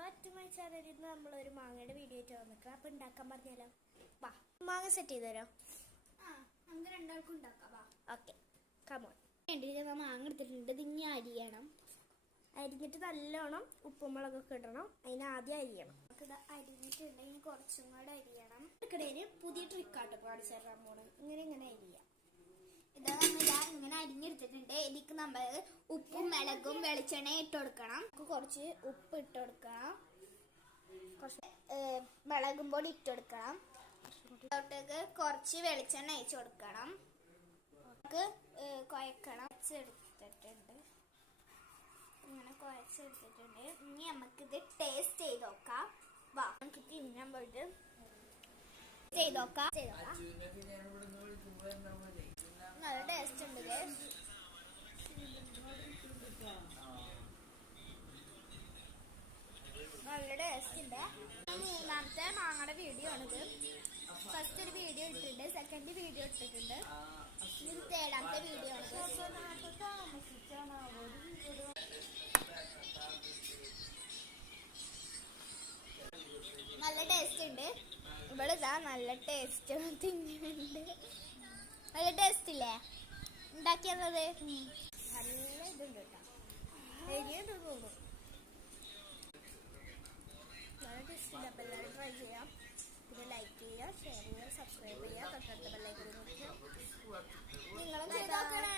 Back to my ചാനലിൽ നിന്ന് നമ്മളൊരു മാങ്ങയുടെ വീഡിയോ ആയിട്ട് വന്നിക്കാം. അപ്പൊ ഉണ്ടാക്കാൻ പറഞ്ഞാലോ? വാ, മാങ്ങ സെറ്റ് ചെയ്ത് തരാം. നമുക്ക് രണ്ടാൾക്കും ഉണ്ടാക്കാം. Okay, come on. മാങ്ങ എടുത്തിട്ടുണ്ട്. ഇത് ഇനി അരിയണം. അരിഞ്ഞിട്ട് നല്ലോണം ഉപ്പും മുളകൊക്കെ ഇടണം. അതിന് ആദ്യം അരിയണം. നമുക്കിത് അരിഞ്ഞിട്ടുണ്ട്. ഇനി കുറച്ചും കൂടെ അരിയണം. ഇടയ്ക്കിടയിൽ പുതിയ ട്രിക്കാട്ടോ കാണിച്ചു തരാൻ പോണ്. ഇങ്ങനെ അരിയാം. ഇതാ നമ്മളിതാ ഇങ്ങനെ അരിഞ്ഞെടുത്തിട്ടുണ്ട്. ഇതിക്ക് നമ്മൾ ഉപ്പും മുളകും വെളിച്ചെണ്ണയും ഇട്ട് കൊടുക്കണം. കുറച്ച് ഉപ്പ് ഇട്ട് കൊടുക്കണം. കുറച്ച് മുളകും പൊടി ഇട്ട് കൊടുക്കണം. അതിലോട്ടേക്ക് കുറച്ച് വെളിച്ചെണ്ണ ഒഴിച്ച് കൊടുക്കണം. നമുക്ക് കുഴക്കണം. എടുത്തിട്ടുണ്ട്. ഇങ്ങനെ കുഴച്ചെടുത്തിട്ടുണ്ട്. ഇനി നമുക്കിത് ടേസ്റ്റ് ചെയ്ത് നോക്കാം. വാ, നമുക്ക് തിന്നാൻ പോയിട്ട് ചെയ്ത് നോക്കാം. നല്ല ടേസ്റ്റ് ഉണ്ട്. നല്ല ടേസ്റ്റ് ഉണ്ട്. മൂന്നാമത്തെ മാങ്ങയുടെ വീഡിയോ ആണിത്. ഫസ്റ്റ് ഒരു വീഡിയോ ഇട്ടിട്ടുണ്ട്, സെക്കൻഡ് വീഡിയോ ഇട്ടിട്ടുണ്ട്, ഇത് തേർഡാമത്തെ വീഡിയോ ആണ്. നല്ല ടേസ്റ്റ് ഉണ്ട്. ഇവിടെ ഇതാ നല്ല ടേസ്റ്റ് തിന്നുന്നുണ്ട്. നല്ല ടേസ്റ്റ് ഇല്ലേ ഉണ്ടാക്കിയത്? നല്ല ഇതുണ്ട് കേട്ടോ. എരിയുണ്ട് തോന്നുന്നു. നല്ല ടേസ്റ്റ് ഉണ്ട്. അപ്പം എല്ലാവരും ട്രൈ ചെയ്യാം. പിന്നെ ലൈക്ക് ചെയ്യുക, ഷെയർ ചെയ്യുക, സബ്സ്ക്രൈബ് ചെയ്യുക, തൊട്ടടുത്ത ബെല്ലൈക്കൺ നിങ്ങളും ചെയ്താക്കണേ.